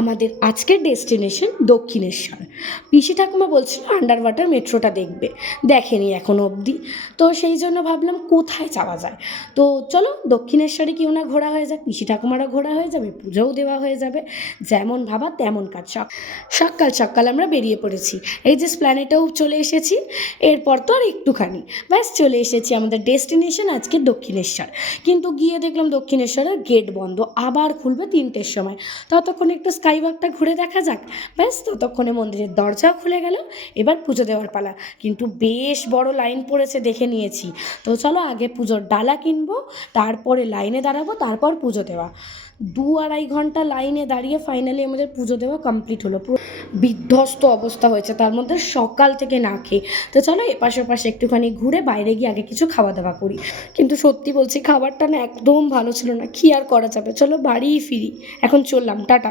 আমাদের আজকের ডেস্টিনেশন দক্ষিণেশ্বর। পিসি ঠাকুমা বলছিল আন্ডার ওয়াটার মেট্রোটা দেখবে, দেখেনি এখনো অবধি। তো সেই জন্য ভাবলাম কোথায় যাওয়া যায়। তো চলো দক্ষিণেশ্বরে কেউ না ঘোরা হয়ে যাক, পিসি ঠাকুমারও ঘোরা হয়ে যাবে, পুজোও দেওয়া হয়ে যাবে। যেমন ভাবা তেমন কাজ। সকাল সকাল আমরা বেরিয়ে পড়েছি। এই যে স্প্ল্যানেটেও চলে এসেছি। এরপর তো আর একটুখানি ব্যাস চলে এসেছি আমাদের ডেস্টিনেশন আজকে দক্ষিণেশ্বর। কিন্তু গিয়ে দেখলাম দক্ষিণেশ্বরের গেট বন্ধ, আবার খুলবে 3টের সময়। ততক্ষণে একটু স্কাই ওয়াকটা ঘুরে দেখা যাক। ব্যাস ততক্ষণে মন্দিরের দরজাও খুলে গেল। এবার পুজো দেওয়ার পালা। কিন্তু বেশ বড় লাইন পড়েছে, দেখে নিয়েছি। তো চলো আগে পুজোর ডালা কিনবো, তারপরে লাইনে দাঁড়াবো, তারপর পুজো দেওয়া। 2-2.5 ঘন্টা লাইনে দাঁড়িয়ে ফাইনালি আমাদের পুজো দেওয়া কমপ্লিট হলো। পুরো বিধ্বস্ত অবস্থা হয়েছে, তার মধ্যে সকাল থেকে না খেয়ে। তো চলো এপাশে ওপাশে একটুখানি ঘুরে বাইরে গিয়ে আগে কিছু খাওয়া দাওয়া করি। কিন্তু সত্যি বলছি খাবারটা না একদম ভালো ছিল না, কী আর করা যাবে, চলো বাড়িই ফিরি। এখন চললাম, টাটা।